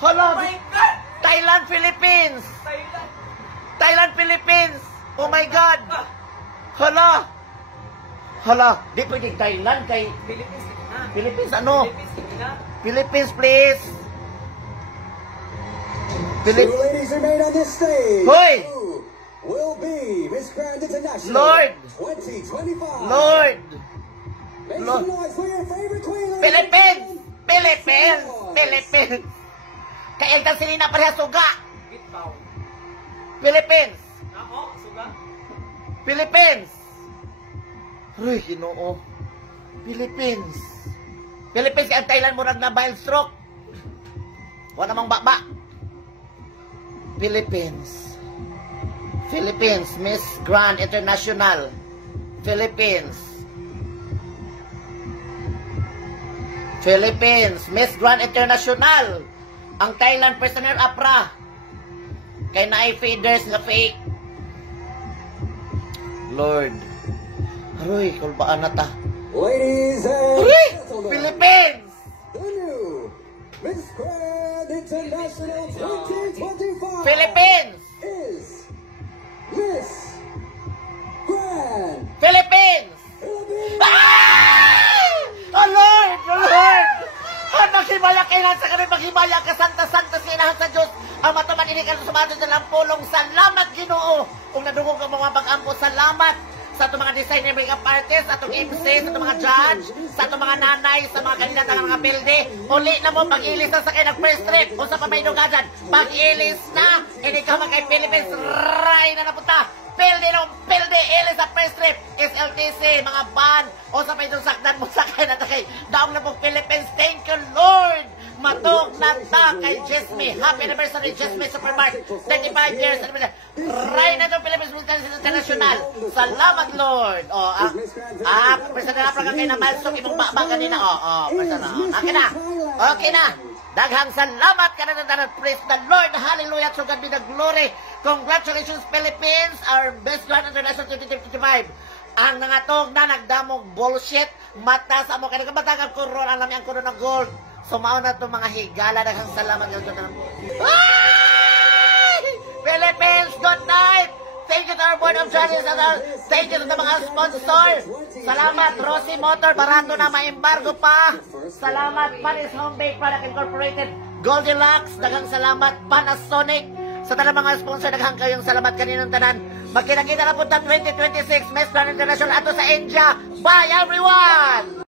Hala! Oh my God! Thailand, Philippines! Thailand! Thailand, Philippines! Oh my God! Hala! Hala! Di pwede Thailand kay... Philippines, sige na. Philippines, ano? Philippines, sige na. Philippines, please! Two ladies remain on this stage. Hoy! Who will be Miss Grand International Lord! 2025? Lord! Make Lord. some noise for your favorite queen. ladies and Philippines! gentlemen. Philippines! Philippines! Kay Elton Serena pareha suga! Bitaw. Philippines! Ako, suga. Philippines! Uy, Ginoo. Philippines! Philippines kay ang Thailand murag na bile stroke. Wala namang baba. Philippines. Philippines, Miss Grand International. Philippines. Philippines, Miss Grand International. Ang Thailand prisoner Apra. Kay naay faders nga fake. Lord. Aroy, kulbaan na ta. Ladies and Uy! gentlemen, Philippines! the new Miss Grand International 2025 Philippines! is Miss Grand Philippines! Philippines. Ah! Oh Lord! Oh Lord! Ang maghimaya kailan sa kanil, maghimaya ka santa-santa sa inahan sa Diyos. Ang matuman inikan sa mga Diyos ng pulong. Salamat, Ginoo. Kung nadungog ang mga pag-ampo, salamat sa itong mga designer, makeup artist, sa itong MC, sa itong mga judge, sa itong mga nanay, sa mga kandidato ng mga pilde. Uli na mo, pag-ilis na sa kayo ng-press trip. Kung sa pamainuga dyan, pag-ilis na. Hindi ka kay Philippines, ray na napunta. Pilde no, pilde, ilis sa press trip. SLTC, mga ban. O sa pamainuga sakdan mo sa kayo na kay daong na po Philippines. Thank you, Lord. Matog na ta kay Jesme. Happy anniversary, Jesme Supermart. 25 years. Ray na itong Philippines International. Salamat, Lord. O, personal na ka kayo na milestone. Imong baba kanina. Personal. Okay na. Okay na. Daghang salamat ka na. Praise the Lord. Hallelujah. So God be the glory. Congratulations, Philippines. Our best Grand International 2025. Ang nangatog na nagdamog bullshit. Mata sa mo. Kaya kabatagang kuron. Alam niya ang kuron ng gold. Sumaon na itong mga higala. Daghang salamat. Philippines, good night! Thank you to our board of judges and thank you to the mga sponsor. Salamat, Rossi Motor, barato na, ma-embargo pa. Salamat, Paris Home Bake Product Incorporated, Goldilocks, daghang salamat, Panasonic. Sa tanang mga sponsor, daghang kayong salamat kaninang tanan. Magkita-kita na punta 2026, Miss Grand International ato sa India. Bye everyone!